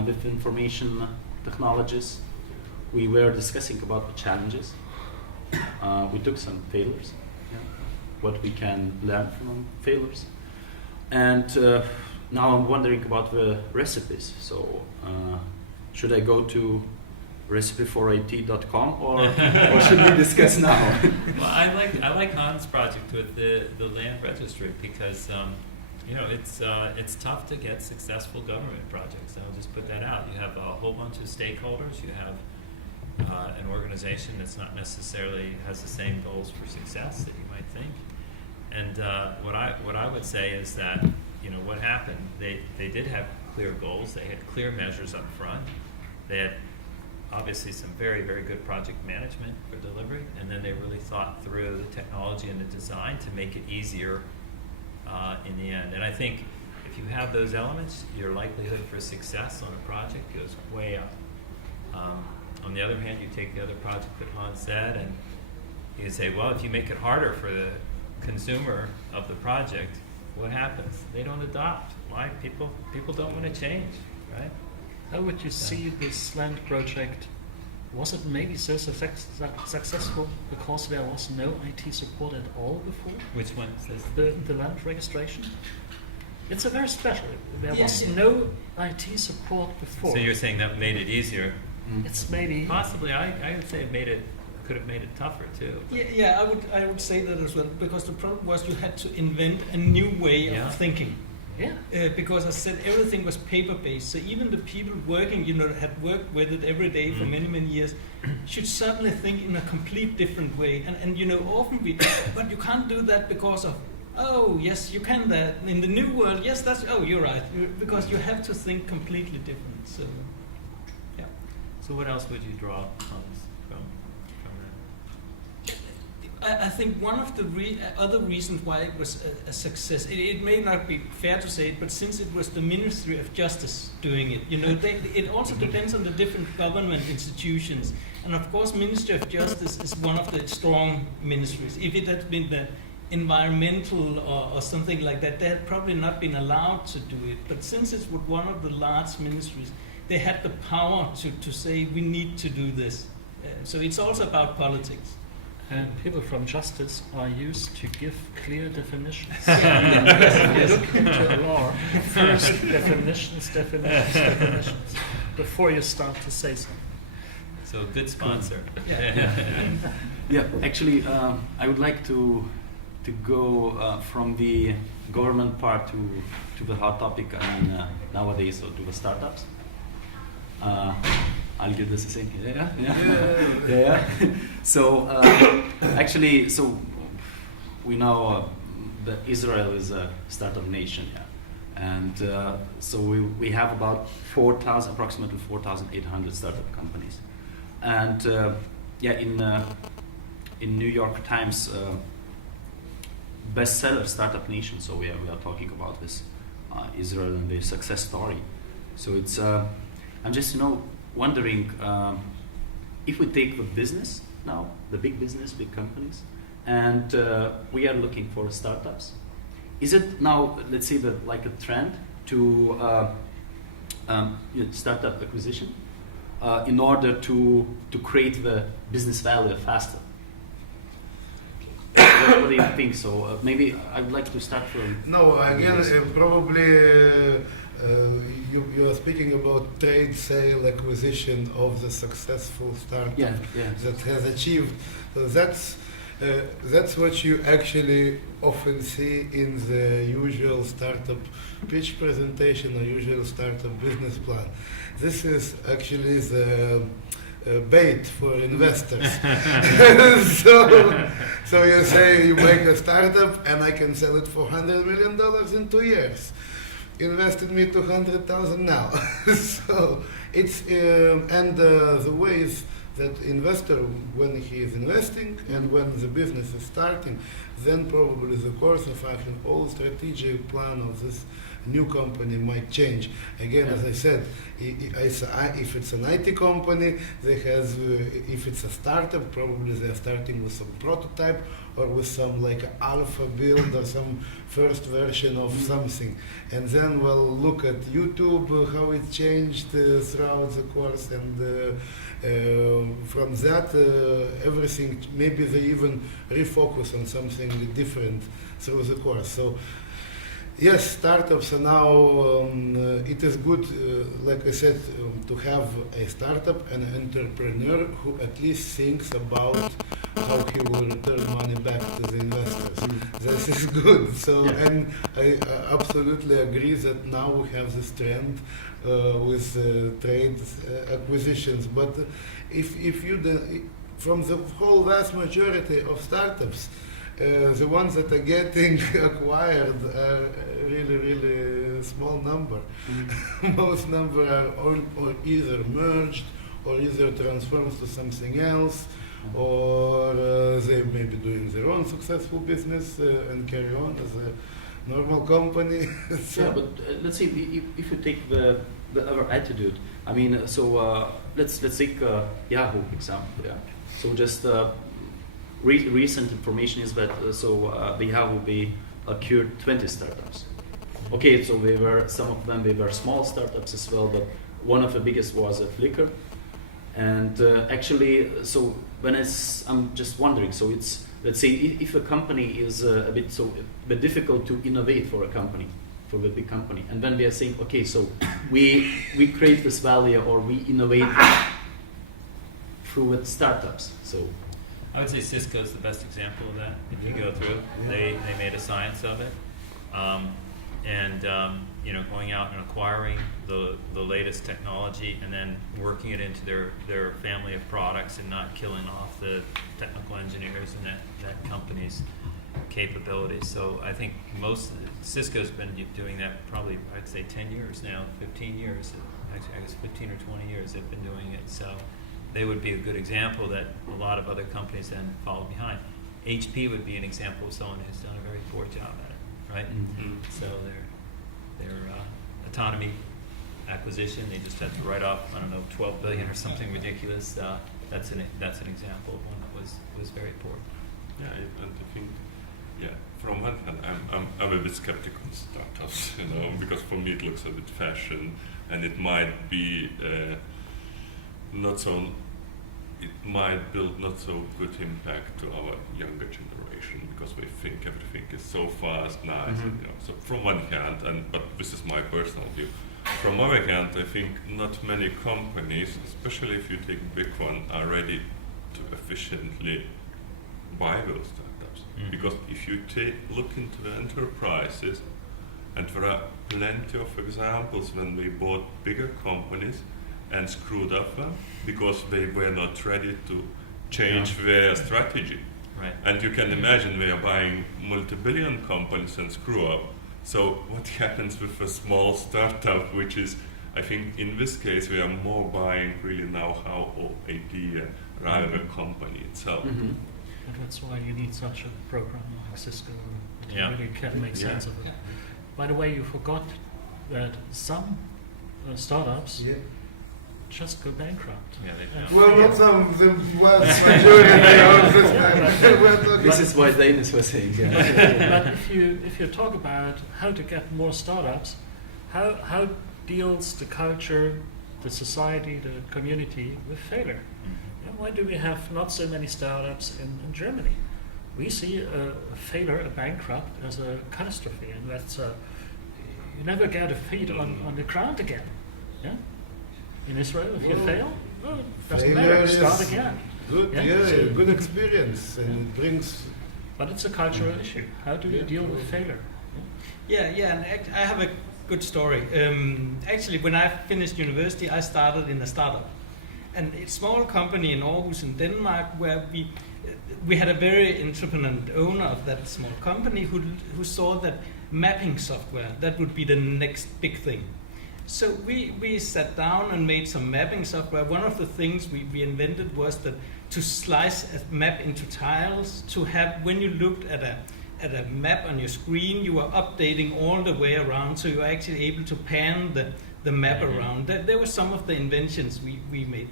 with information technologies. We were discussing about the challenges. We took some failures, what we can learn from failures, and now I'm wondering about the recipes. So should I go to recipe4it.com or should we discuss now? Well, I like Hans' project with the land registry because it's tough to get successful government projects. I'll just put that out. You have a whole bunch of stakeholders. You have an organization that's not necessarily has the same goals for success that you might think. And what I would say is that what happened. They did have clear goals. They had clear measures up front. They had obviously some very, very good project management for delivery, and then they really thought through the technology and the design to make it easier in the end. And I think if you have those elements, your likelihood for success on a project goes way up. On the other hand, you take the other project that Hans said, and you say, well, if you make it harder for the consumer of the project, what happens? They don't adopt. Why? People don't want to change, right? How would you see this land project? Was it maybe so successful because there was no IT support at all before? Which one is this? The land registration? It's a very special. There Yes. was no IT support before. So you're saying that made it easier? It's maybe Possibly. I would say could have made it tougher too. Yeah, I would say that as well, because the problem was you had to invent a new way Yeah. of thinking. yeah. Because I said everything was paper-based, so even the people working, had worked with it every day for many, many years, should suddenly think in a complete different way. And often but you can't do that because of, oh, yes, you can that. In the new world, yes, you're right. Because you have to think completely different, so, yeah. So what else would you draw from I think one of the other reasons why it was a success, it may not be fair to say it, but since it was the Ministry of Justice doing it, it also depends on the different government institutions. And of course, Ministry of Justice is one of the strong ministries. If it had been the environmental or something like that, they had probably not been allowed to do it. But since it's one of the large ministries, they had the power to say, we need to do this. So it's also about politics. And people from justice are used to give clear definitions. Yes. Look into the law. First, definitions, before you start to say something. So a good sponsor. Yeah, actually, I would like to go from the government part to the hot topic nowadays, so to the startups. Algirdas is saying, yeah. So actually, so we know that Israel is a startup nation, And so we have about approximately 4,800 startup companies. And in New York Times bestseller Startup Nation, so we are talking about this Israel and their success story. So it's I'm just wondering if we take the business now, the big business, big companies, and we are looking for startups. Is it now, let's say, like a trend to startup acquisition in order to create the business value faster? What do you think? So maybe I would like to start from. No, again, probably you are speaking about trade sale acquisition of the successful startup that has achieved. So that's what you actually often see in the usual startup pitch presentation or usual startup business plan. This is actually the bait for investors. so you say you make a startup and I can sell it for $100 million in 2 years. Invested me $200,000 now. So it's and the ways that investor, when he is investing and when the business is starting, then probably the course of action, all strategic plan of this new company might change. Again, as I said, if it's an IT company, if it's a startup, probably they're starting with some prototype or with some like alpha build or some first version of something. And then we'll look at YouTube, how it changed throughout the course, and from that, everything, maybe they even refocus on something different through the course. So yes, startups are now, it is good, like I said, to have a startup and an entrepreneur who at least thinks about how he will return money back to the investors. This is good. So, and I absolutely agree that now we have this trend with trade acquisitions. But if you, from the whole vast majority of startups, the ones that are getting acquired are really, really small number. Most number are or either merged or either transformed to something else, or they may be doing their own successful business and carry on as a normal company. Yeah, but let's see if you take our attitude. I mean, so let's take Yahoo example. Yeah. So just. Recent information is that the Yahoo acquired 20 startups. Okay, so some of them were small startups as well, but one of the biggest was Flickr. And actually, so I'm just wondering. So it's, let's say if a company is a bit difficult to innovate for a company, for the big company, and then we are saying, okay, so we create this value or we innovate through startups. So. I would say Cisco is the best example of that. If you go through, they made a science of it, going out and acquiring the latest technology and then working it into their family of products and not killing off the technical engineers and that company's capabilities. So I think Cisco's been doing that probably, I'd say 10 years now, 15 years. Actually, I guess 15 or 20 years they've been doing it. So they would be a good example that a lot of other companies then follow behind. HP would be an example of someone who's done a very poor job at it, right? Mm-hmm. So their autonomy acquisition, they just had to write off, I don't know, $12 billion or something ridiculous. That's an example of one that was very poor. Yeah, and I think, from one hand, I'm a bit skeptical on startups, because for me it looks a bit fashion, and it might be it might build not so good impact to our younger generation because we think everything is so fast, nice. So from one hand, but this is my personal view. From other hand, I think not many companies, especially if you take big one, are ready to efficiently buy those startups. Because if you look into the enterprises, and there are plenty of examples when we bought bigger companies and screwed up them because they were not ready to change their strategy. Right. And you can imagine they are buying multi-billion companies and screw up. So what happens with a small startup, which is, I think in this case we are more buying really know-how or idea rather than company itself. And that's why you need such a program like Cisco that Yeah. really can make sense of it. By the way, you forgot that some startups just go bankrupt. Yeah, they And- don't. Well, not some of the vast majority of this time. We're talking This is what Dainius was saying. Yeah. But if you talk about how to get more startups, how deals the culture, the society, the community with failure? You know, why do we have not so many startups in Germany? We see a failure, a bankrupt, as a catastrophe, and that's you never get a feet on the ground again. Yeah. In Israel, if you Well, fail, well, it doesn't failure matter. Start is again. good, Yeah, so- good experience, and it brings. But it's a cultural issue. How do you deal with failure? Yeah, and I have a good story. Actually, when I finished university, I started in a startup, and a small company in Aarhus in Denmark, where we had a very entrepreneur owner of that small company who saw that mapping software, that would be the next big thing. So we sat down and made some mapping software. One of the things we invented was that to slice a map into tiles, to have, when you looked at a map on your screen, you were updating all the way around, so you were actually able to pan the map around. There were some of the inventions we made.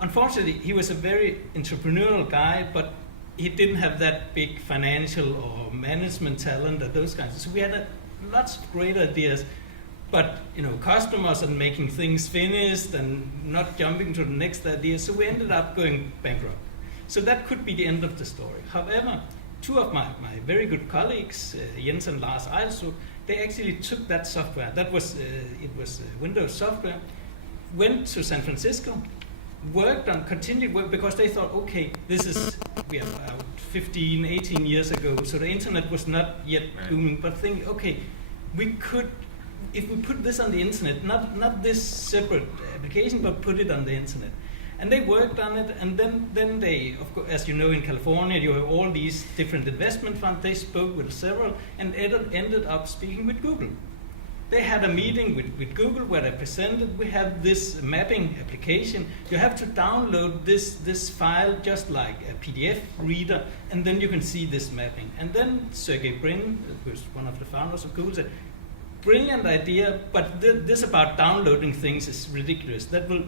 Unfortunately, he was a very entrepreneurial guy, but he didn't have that big financial or management talent or those kinds. So we had lots of great ideas, but customers and making things finished and not jumping to the next idea. So we ended up going bankrupt. So that could be the end of the story. However, two of my very good colleagues, Jens and Lars Eilstrup, they actually took that software. That was it was Windows software. Went to San Francisco. Worked on, continued work, because they thought, okay, we are about 15, 18 years ago, so the internet was not yet booming, but think, okay, we could, if we put this on the internet, not this separate application, but put it on the internet. And they worked on it, and then they, of course, as you know, in California, you have all these different investment funds. They spoke with several, and ended up speaking with Google. They had a meeting with Google where they presented, we have this mapping application. You have to download this file just like a PDF reader, and then you can see this mapping. And then Sergey Brin, who is one of the founders of Google, said, brilliant idea, but this about downloading things is ridiculous. That will,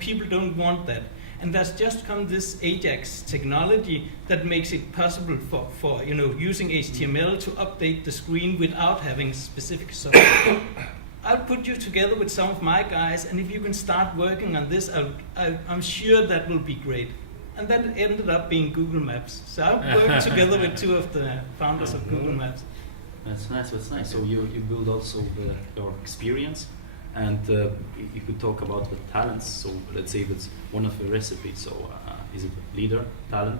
people don't want that. And there's just come this Ajax technology that makes it possible for using HTML to update the screen without having specific software. I'll put you together with some of my guys, and if you can start working on this, I'm sure that will be great. And that ended up being Google Maps. So I worked together with two of the founders of Google Maps. That's nice. So you build also your experience, and you could talk about the talents. So let's say that's one of the recipes. So is it leader, talent?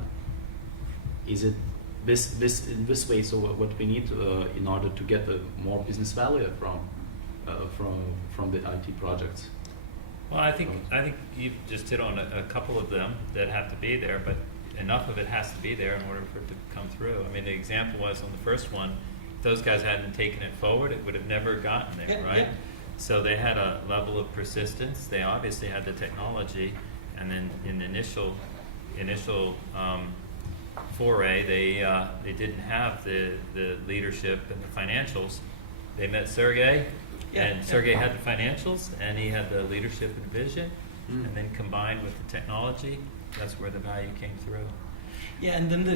Is it this in this way? So what we need in order to get more business value from the IT projects? Well, I think you just hit on a couple of them that have to be there, but enough of it has to be there in order for it to come through. I mean, the example was on the first one, if those guys hadn't taken it forward, it would have never gotten there, right? Yeah. So they had a level of persistence. They obviously had the technology, and then in the initial foray, they didn't have the leadership and the financials. They met Sergey, and Sergey had the financials, and he had the leadership and vision, and then combined with the technology, that's where the value came through. Yeah, and then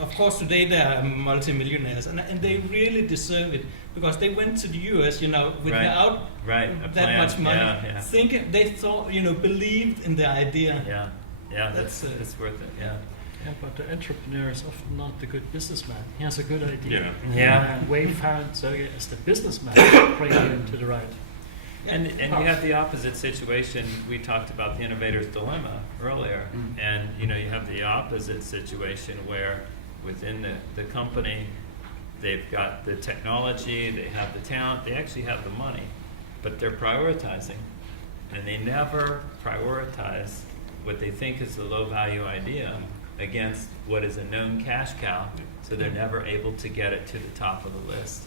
of course today they are multimillionaires, and they really deserve it because they went to the US, without that much money, thinking they thought, believed in the idea. Yeah, that's worth it. Yeah. Yeah, but the entrepreneur is often not the good businessman. He has a good idea. Yeah. And we found Sergey as the businessman, bringing him to the right. And you have the opposite situation. We talked about the innovator's dilemma earlier, and you have the opposite situation where within the company they've got the technology, they have the talent, they actually have the money, but they're prioritizing, and they never prioritize what they think is the low value idea against what is a known cash cow, so they're never able to get it to the top of the list.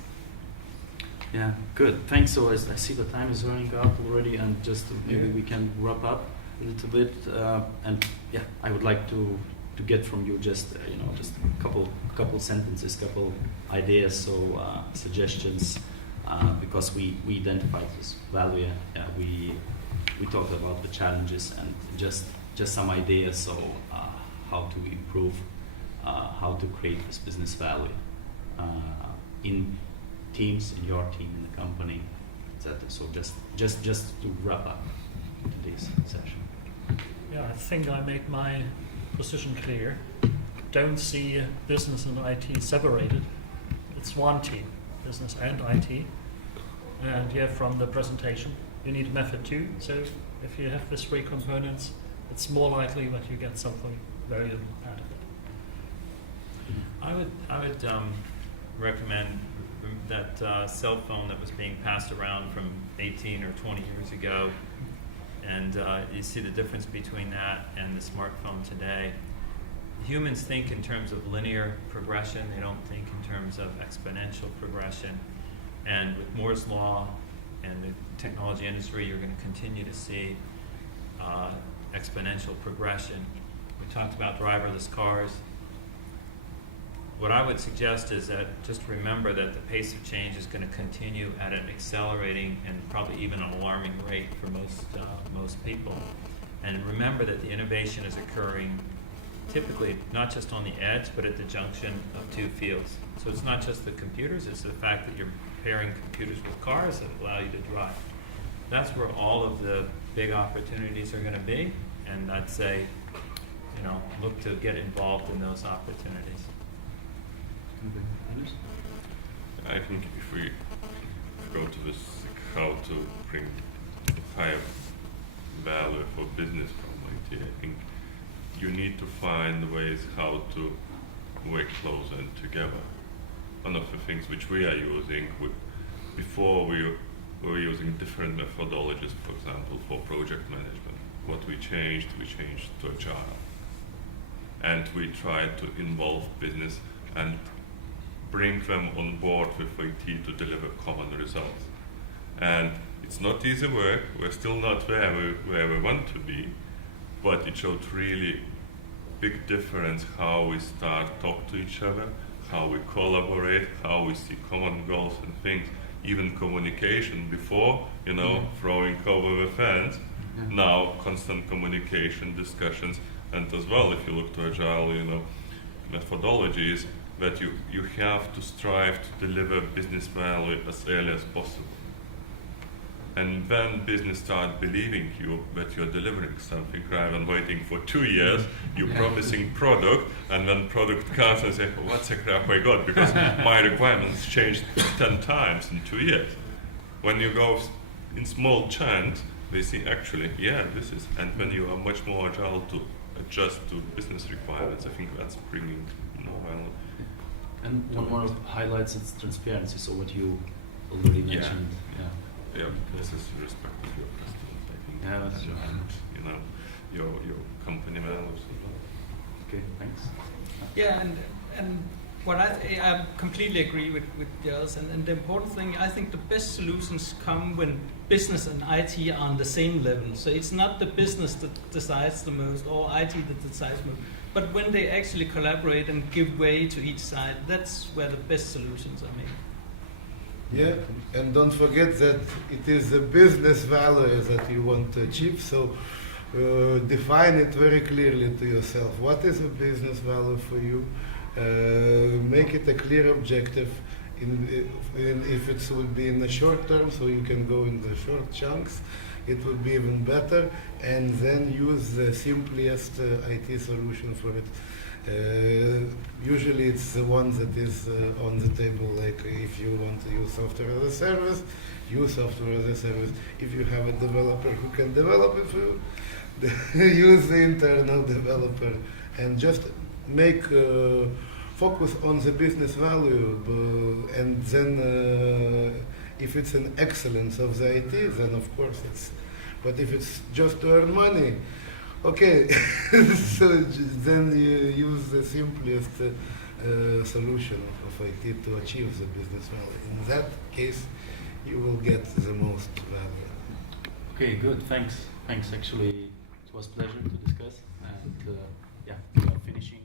Yeah, good. Thanks. So I see the time is running out already, and just maybe we can wrap up a little bit. And yeah, I would like to get from you just just a couple sentences, couple ideas, so suggestions, because we identified this value. We talked about the challenges and just some ideas. So how to improve, how to create this business value in teams, in your team, in the company, etc. So just to wrap up today's session. Yeah, I think I made my position clear. Don't see business and IT separated. It's one team, business and IT. And yeah, from the presentation, you need method too. So if you have these three components, it's more likely that you get something valuable out of it. I would recommend that cell phone that was being passed around from 18 or 20 years ago, and you see the difference between that and the smartphone today. Humans think in terms of linear progression. They don't think in terms of exponential progression. And with Moore's law and the technology industry, you're going to continue to see exponential progression. We talked about driverless cars. What I would suggest is that just remember that the pace of change is going to continue at an accelerating and probably even an alarming rate for most people. And remember that the innovation is occurring typically not just on the edge, but at the junction of two fields. So it's not just the computers, it's the fact that you're pairing computers with cars that allow you to drive. That's where all of the big opportunities are going to be, and I'd say, look to get involved in those opportunities. I think if we go to this, how to bring higher value for business from IT, I think you need to find ways how to work closer and together. One of the things which we are using, before we were using different methodologies, for example, for project management. What we changed to Agile. And we tried to involve business and bring them on board with IT to deliver common results. And it's not easy work, we're still not where we want to be, but it showed really big difference how we start talk to each other, how we collaborate, how we see common goals and things, even communication before, throwing over the fence, now constant communication, discussions, and as well, if you look to Agile, methodologies, that you have to strive to deliver business value as early as possible. And then business start believing you that you're delivering something rather than waiting for 2 years, you're promising product, and then product comes and say, what's the crap I got? Because my requirements changed 10 times in 2 years. When you go in small chunks, they see actually, this is, and when you are much more agile to adjust to business requirements, I think that's bringing more value. And one more highlights its transparency, so what you already mentioned. Yeah, this is respect of your customers, I think. Yeah, that's true. And, your company values as well. Okay, thanks. Yeah, and what I completely agree with Jels, and the important thing, I think the best solutions come when business and IT are on the same level. So it's not the business that decides the most or IT that decides most, but when they actually collaborate and give way to each side, that's where the best solutions are made. Yeah, and don't forget that it is the business value that you want to achieve, so define it very clearly to yourself. What is a business value for you? Make it a clear objective. If it will be in the short term, so you can go in the short chunks, it would be even better, and then use the simplest IT solution for it. Usually it's the one that is on the table, like if you want to use software as a service, use software as a service. If you have a developer who can develop it for you, use the internal developer, and just make focus on the business value, and then if it's an excellence of the IT, then of course it's, but if it's just to earn money, Okay, so then you use the simplest solution of IT to achieve the business value. In that case, you will get the most value. Okay, good. Thanks. Actually, it was a pleasure to discuss. And yeah, we are finishing.